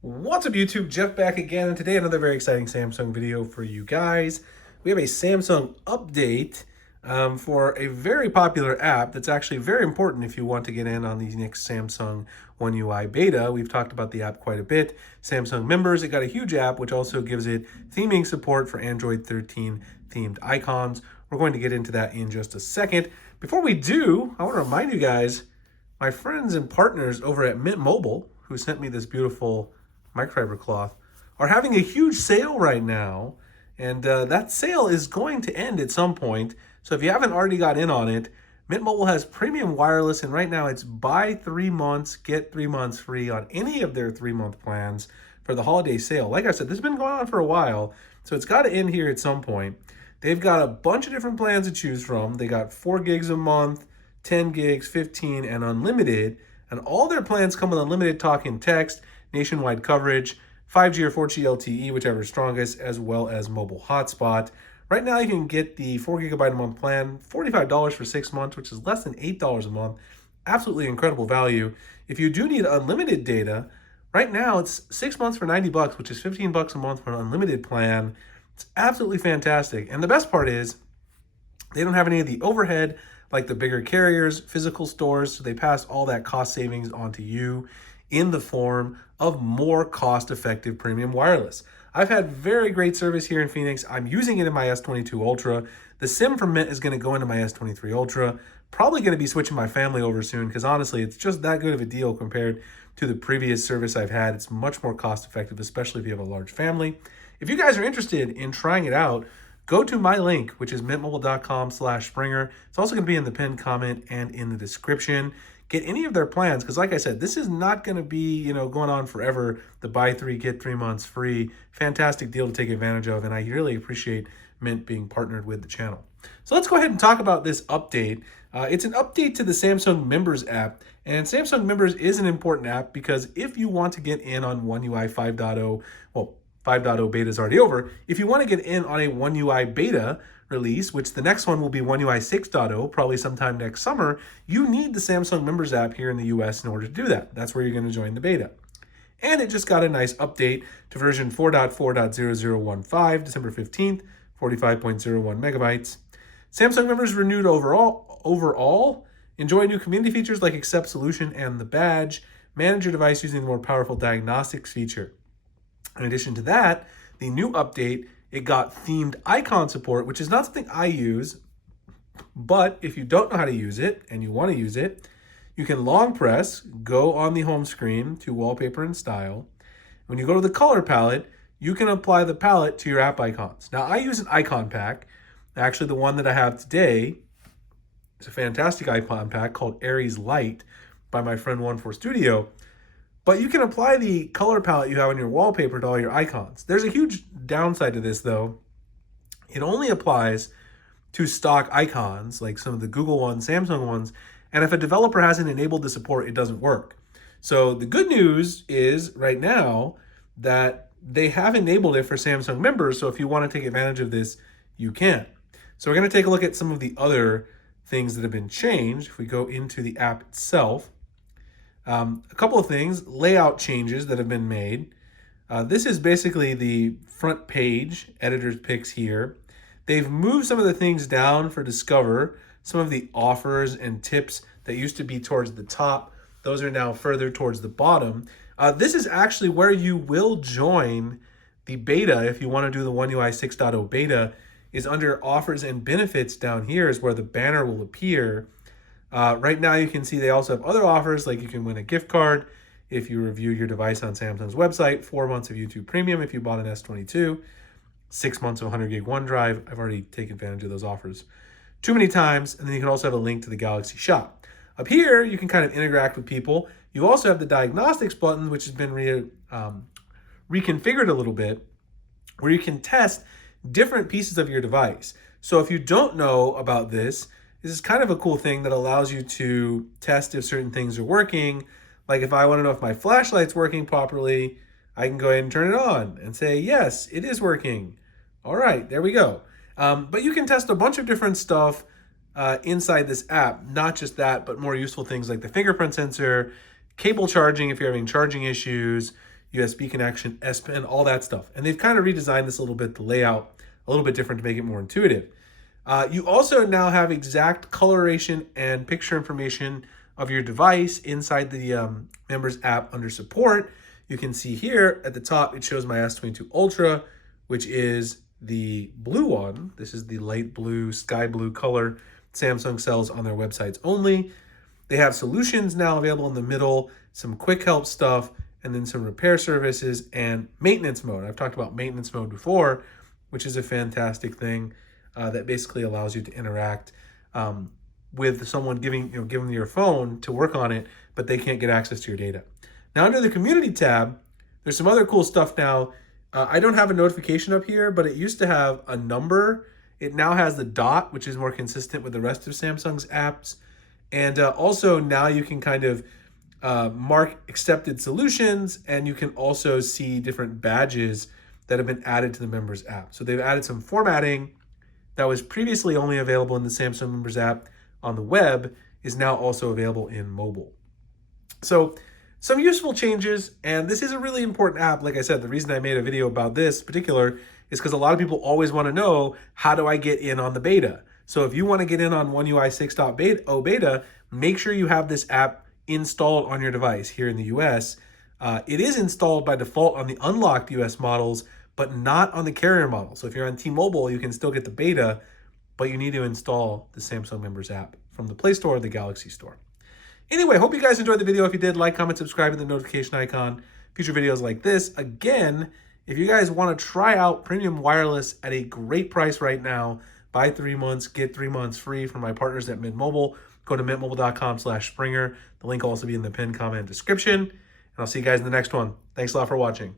What's up YouTube? Jeff back again, and today another very exciting Samsung video for you guys. We have a Samsung update for a very popular app that's actually very important if you want to get in on the next Samsung One UI beta. We've talked about the app quite a bit. Samsung members, it got a huge app which also gives it theming support for Android 13 themed icons. We're going to get into that in just a second. Before we do, I want to remind you guys, my friends and partners over at Mint Mobile, who sent me this beautiful microfiber cloth, are having a huge sale right now, and that sale is going to end at some point. So if you haven't already got in on it, Mint Mobile has premium wireless, and right now it's buy 3 months, get 3 months free on any of their 3-month plans for the holiday sale. Like I said, this has been going on for a while, so it's got to end here at some point. They've got a bunch of different plans to choose from. They got 4 gigs a month, 10 gigs, 15, and unlimited, and all their plans come with unlimited talk and text, nationwide coverage, 5G or 4G LTE, whichever is strongest, as well as mobile hotspot. Right now, you can get the 4 gigabyte a month plan, $45 for 6 months, which is less than $8 a month. Absolutely incredible value. If you do need unlimited data, right now it's 6 months for 90 bucks, which is 15 bucks a month for an unlimited plan. It's absolutely fantastic. And the best part is they don't have any of the overhead like the bigger carriers, physical stores, so they pass all that cost savings onto you in the form of more cost-effective premium wireless. I've had very great service here in Phoenix. I'm using it in my S22 Ultra. The SIM from Mint is going to go into my S23 Ultra. Probably going to be switching my family over soon because honestly, it's just that good of a deal compared to the previous service I've had. It's much more cost-effective, especially if you have a large family. If you guys are interested in trying it out, go to my link, which is mintmobile.com/Springer. It's also going to be in the pinned comment and in the description. Get any of their plans, because like I said, this is not going to be, going on forever. The buy 3, get 3 months free. Fantastic deal to take advantage of, and I really appreciate Mint being partnered with the channel. So let's go ahead and talk about this update. It's an update to the Samsung Members app, and Samsung Members is an important app because if you want to get in on One UI 5.0, well, 5.0 beta is already over. If you want to get in on a One UI beta release, which the next one will be One UI 6.0, probably sometime next summer, you need the Samsung Members app here in the US in order to do that. That's where you're going to join the beta. And it just got a nice update to version 4.4.0015, December 15th, 45.01 megabytes. Samsung Members renewed overall. Enjoy new community features like Accept Solution and the Badge. Manage your device using the more powerful diagnostics feature. In addition to that, the new update, it got themed icon support, which is not something I use, but if you don't know how to use it and you want to use it, you can long press, go on the home screen to wallpaper and style. When you go to the color palette, you can apply the palette to your app icons. Now, I use an icon pack. Actually, the one that I have today is a fantastic icon pack called Aries Light by my friend One4 Studio. But you can apply the color palette you have on your wallpaper to all your icons. There's a huge downside to this, though. It only applies to stock icons, like some of the Google ones, Samsung ones, and if a developer hasn't enabled the support, it doesn't work. So the good news is right now that they have enabled it for Samsung members, so if you want to take advantage of this, you can. So we're going to take a look at some of the other things that have been changed. If we go into the app itself, a couple of things, layout changes that have been made. This is basically the front page, editor's picks here. They've moved some of the things down for Discover. Some of the offers and tips that used to be towards the top, those are now further towards the bottom. This is actually where you will join the beta if you want to do the One UI 6.0 beta, is under offers and benefits down here is where the banner will appear. Right now you can see they also have other offers, like you can win a gift card if you review your device on Samsung's website, 4 months of YouTube Premium if you bought an S22, 6 months of 100 gig OneDrive. I've already taken advantage of those offers too many times. And then you can also have a link to the Galaxy Shop. Up here, you can kind of interact with people. You also have the diagnostics button, which has been reconfigured a little bit, where you can test different pieces of your device. So if you don't know about this, this is kind of a cool thing that allows you to test if certain things are working. Like if I want to know if my flashlight's working properly, I can go ahead and turn it on and say, yes, it is working. All right, there we go. But you can test a bunch of different stuff inside this app. Not just that, but more useful things like the fingerprint sensor, cable charging if you're having charging issues. USB connection, S Pen, all that stuff. And they've kind of redesigned this a little bit, the layout a little bit different to make it more intuitive. You also now have exact coloration and picture information of your device inside the Members app under support. You can see here at the top, it shows my S22 Ultra, which is the blue one. This is the light blue, sky blue color Samsung sells on their websites only. They have solutions now available in the middle, some quick help stuff, and then some repair services and maintenance mode. I've talked about maintenance mode before, which is a fantastic thing that basically allows you to interact with someone giving them your phone to work on it, but they can't get access to your data. Now under the community tab, there's some other cool stuff now. I don't have a notification up here, but it used to have a number. It now has the dot, which is more consistent with the rest of Samsung's apps. And also now you can kind of mark accepted solutions, and you can also see different badges that have been added to the Members app. So they've added some formatting that was previously only available in the Samsung Members app on the web, is now also available in mobile. So some useful changes, and this is a really important app. Like I said, the reason I made a video about this particular is because a lot of people always want to know, how do I get in on the beta? So if you want to get in on One UI 6.0 beta, make sure you have this app installed on your device here in the US. It is installed by default on the unlocked US models, but not on the carrier model. So if you're on T-Mobile, you can still get the beta, but you need to install the Samsung Members app from the Play Store or the Galaxy Store. Anyway, hope you guys enjoyed the video. If you did, like, comment, subscribe, and the notification icon. Future videos like this. Again, if you guys want to try out premium wireless at a great price right now, buy 3 months, get 3 months free from my partners at Mint Mobile. Go to mintmobile.com/Springer. The link will also be in the pinned comment description. And I'll see you guys in the next one. Thanks a lot for watching.